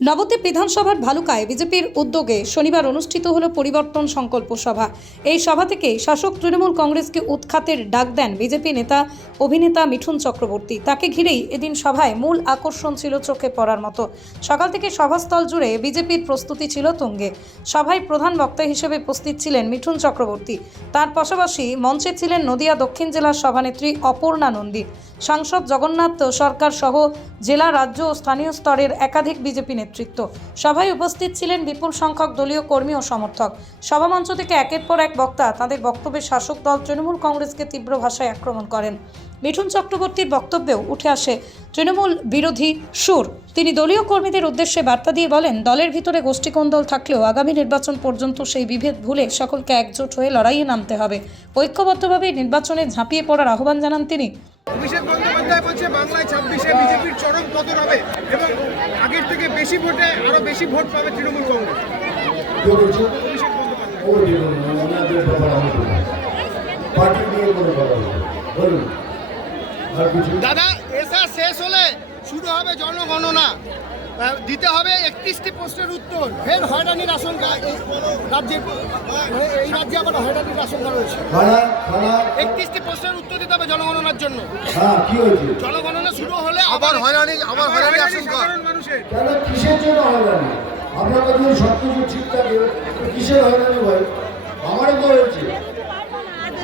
নবদ্বীপ বিধানসভার ভালুকায় বিজেপির উদ্যোগে শনিবার অনুষ্ঠিত হল পরিবর্তন সংকল্প সভা। এই সভা থেকে শাসক তৃণমূল কংগ্রেসকে উৎখাতের ডাক দেন বিজেপি নেতা অভিনেতা মিঠুন চক্রবর্তী। তাকে ঘিরেই এদিন সভায় মূল আকর্ষণ ছিল চোখে পড়ার মতো। সকাল থেকে সভাস্থল জুড়ে বিজেপির প্রস্তুতি ছিল তুঙ্গে। সভায় প্রধান বক্তা হিসেবে উপস্থিত ছিলেন মিঠুন চক্রবর্তী। তার পাশাপাশি মঞ্চে ছিলেন নদিয়া দক্ষিণ জেলার সভানেত্রী অপর্ণা নন্দী। সাংসদ জগন্নাথ সরকার সহ জেলা রাজ্য ও স্থানীয় স্তরের একাধিক বিজেপি নেতৃত্ব। সভায় উপস্থিত ছিলেন বিপুল সংখ্যক দলীয় কর্মী ও সমর্থক। সভামঞ্চ থেকে একের পর এক বক্তা তাদের বক্তব্যে শাসক দল তৃণমূল কংগ্রেসকে তীব্র ভাষায় আক্রমণ করেন। মিঠুন চক্রবর্তীর বক্তব্যেও উঠে আসে, তৃণমূল বিরোধী সুর। তিনি দলীয় কর্মীদের উদ্দেশ্যে বার্তা দিয়ে বলেন, দলের ভিতরে গোষ্ঠীকন্দল থাকলেও আগামী নির্বাচন পর্যন্ত সেই বিভেদ ভুলে সকলকে একজোট হয়ে লড়াইয়ে নামতে হবে। ঐক্যবদ্ধভাবে নির্বাচনে ঝাঁপিয়ে পড়ার আহ্বান জানান তিনি। অভিষেক বন্দ্যোপাধ্যায় বলছে, বাংলায় ছাব্বিশে বিজেপির চরম পতন হবে এবং আগের থেকে বেশি ভোটে আরও বেশি ভোট পাবে তৃণমূল কংগ্রেস। দাদা, এসা শেষ হলে শুরু হবে জনগণনা। দিতে হবে একত্রিশটি প্রশ্নের উত্তর। ফের হয়রানির আশঙ্কা এই রাজ্যে এই রাজ্যে আবার হয়রানির আশঙ্কা রয়েছে। একত্রিশটি প্রশ্নের উত্তর দিতে হবে জনগণনার জন্য। হ্যাঁ কি জনগণনা শুরু হলে আবার হয়রানি আবার হয়রানি আশঙ্কা। মানুষের। কেন কিসের জন্য হয়রানি? আপনার কাছে যদি সব কিছু ঠিক থাকে কিসের হয়রানি ভাই? আমারও তো হয়েছে।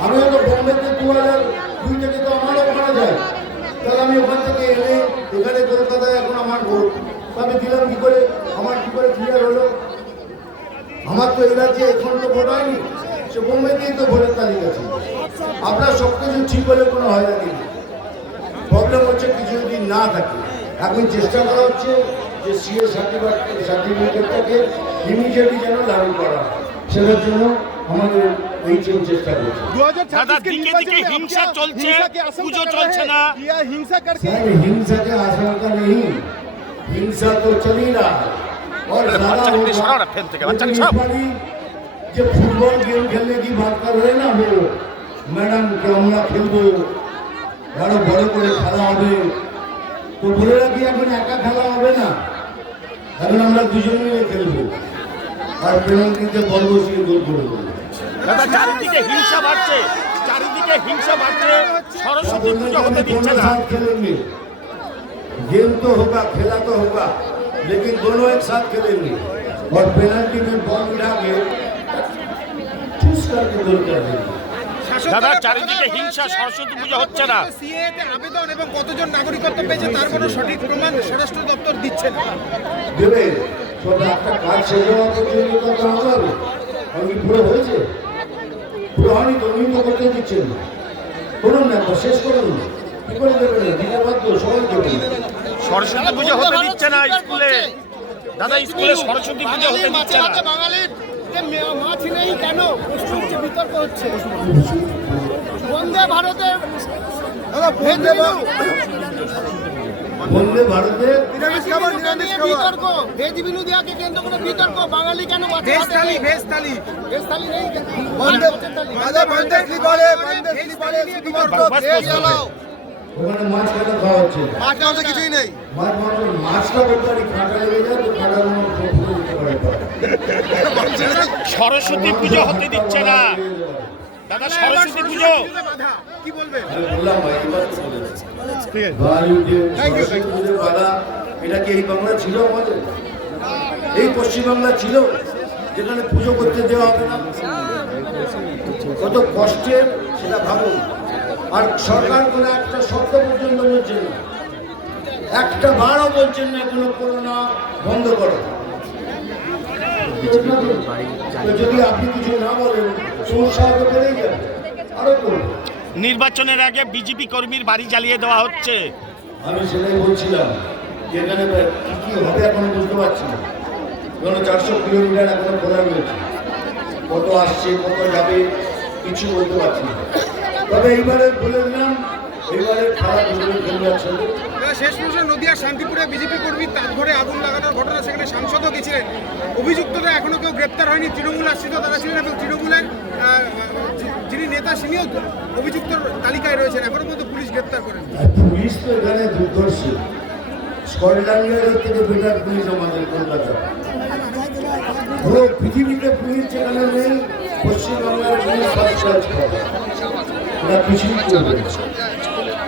আমিও তো বোম্বেতে দু হাজার দুই থেকে তো আমারও মারা যায় তাহলে আমি ওখান এখানে কলকাতায় এখন আমার ভোট। আমি দিলাম কি করে? আমার কি করে ক্লিয়ার হলো? আমার তো এই রাজ্যে এখন তো ভোট হয়নি। সে বোম্বেতেই তো ভোটের তারিখ আছে আপনার সব কিছু ঠিক হলে কোনো হয়রানি নেই প্রবলেম হচ্ছে কিছু যদি না থাকে। এখন চেষ্টা করা হচ্ছে যে সিএ সার্টিফিকেট সার্টিফিকেটটাকে ইমিডিয়েটলি যেন লাগু করা সেটার জন্য আমাদের চেষ্টা করছে দাদা দিকে দিকে হিংসা চলছে পুজো চলছে না হিংসা सर हिंसा के आशंका नहीं हिंसा तो चल ही रहा है और ज्यादा বাচ্চাকে होगा। সরাও না ফ্যান থেকে, বাচ্চাকে लेकिन इस সরাও। बारी जब फुटबॉल गेम खेलने की बात कर रहे हैं ना वो मैडम कि আমরা খেলবো আরো বড় করে খেলা হবে তো বলে রাখি এখন একা খেলা হবে না এখন আমরা দুজন মিলে খেলবো আর পেনাল্টিতে বল বসিয়ে গোল করে দেবো দাদা চারিদিকে হিংসা বাড়ছে চারিদিকে হিংসা বাড়ছে সরস্বতী পুজো হতে দিচ্ছে दोनों না साथ खेलेंगे गेम तो होगा खेला तो होगा लेकिन दोनों एक साथ खेलेंगे और पेनल्टी में बॉल उठा के चूस करके गोल कर देंगे দাদা চারিদিকে হিংসা সরস্বতী পুজো হচ্ছে না সিএতে আবেদন এবং কতজন নাগরিকত্ব পেয়েছে তার কোনো সঠিক প্রমাণ স্বরাষ্ট্র দপ্তর দিচ্ছে না দেবে সব একটা কাজ শেষ হওয়া দিচ্ছেন না। করুন না শেষ করুন কি করে দেবেন বাধ্য সবাই দেবেন সরস্বতী পুজো হতে দিচ্ছে না স্কুলে। দাদা স্কুলে সরস্বতী পুজো হতে দিচ্ছে না। বাঙালির যে মে- মাছ নেই কেন? বিতর্ক হচ্ছে। বন্দে ভারতে বন্দে ভারতে নিরামিষ খাবার নিরামিষ বিতর্ক ভেজ বিরোধিয়াকে কেন্দ্র করে বিতর্ক? বাঙালি কেন veg thali veg thali veg thali নেই বন্দে দাদা বন্দে কি বলে? বন্দে কি বলে? শুধুমাত্র ভেজ এলাও ওখানে মাছ কাটা খাওয়া হচ্ছে। মাছ কিছুই নেই। মাছ মাংস মাছটা বলতে পারি কাঁটা লেগে যায় তো কাঁটা সরস্বতী পুজো হতে দিচ্ছে না। দাদা সরস্বতী পুজো। কি বলবে? আমি বললাম ভাই এবার তো বলেছে বায়ু যে সরস্বতী পুজোর বাধা এটা কি এই বাংলা ছিল আমাদের? এই পশ্চিমবাংলা ছিল যেখানে পুজো করতে দেওয়া হবে না। কত কষ্টের সেটা ভাবুন আর সরকার কোনো একটা শব্দ পর্যন্ত বলছেন না। একটা বারও বলছেন না এগুলো করোনা বন্ধ করো। যদি আপনি কিছু না বলেন নির্বাচনের আগে বিজেপি কর্মীর বাড়ি জ্বালিয়ে দেওয়া হচ্ছে। আমি সেটাই বলছিলাম যে এখানে কি কি হবে এখন বুঝতে পারছি না। চারশো কিলোমিটার এখনও খোলা রয়েছে। কত আসছে কত যাবে কিছু বলতে পারছি না। তবে এইবারে বলে দিলাম এইবারে খেলা দুজন খেলবে একসঙ্গে শেষ প্রশ্ন নদিয়া শান্তিপুরে বিজেপি কর্মী তার ঘরে আগুন লাগানোর ঘটনা সেখানে সাংসদও গেছিলেন। অভিযুক্তরা এখনও কেউ গ্রেপ্তার হয়নি তৃণমূল আশ্রিত তারা ছিলেন এবং তৃণমূলের যিনি নেতা তিনিও অভিযুক্তর তালিকায় রয়েছেন এখনও পর্যন্ত পুলিশ গ্রেপ্তার করেন। পুলিশ তো এখানে দুর্দর্শী। স্কটল্যান্ডের থেকে বেটার পুলিশ আমাদের কলকাতা। পুরো পৃথিবীতে পুলিশ যেখানে নেই পশ্চিমবাংলার পুলিশ ফার্স্ট ক্লাস করে। ওরা কিছুই করবে।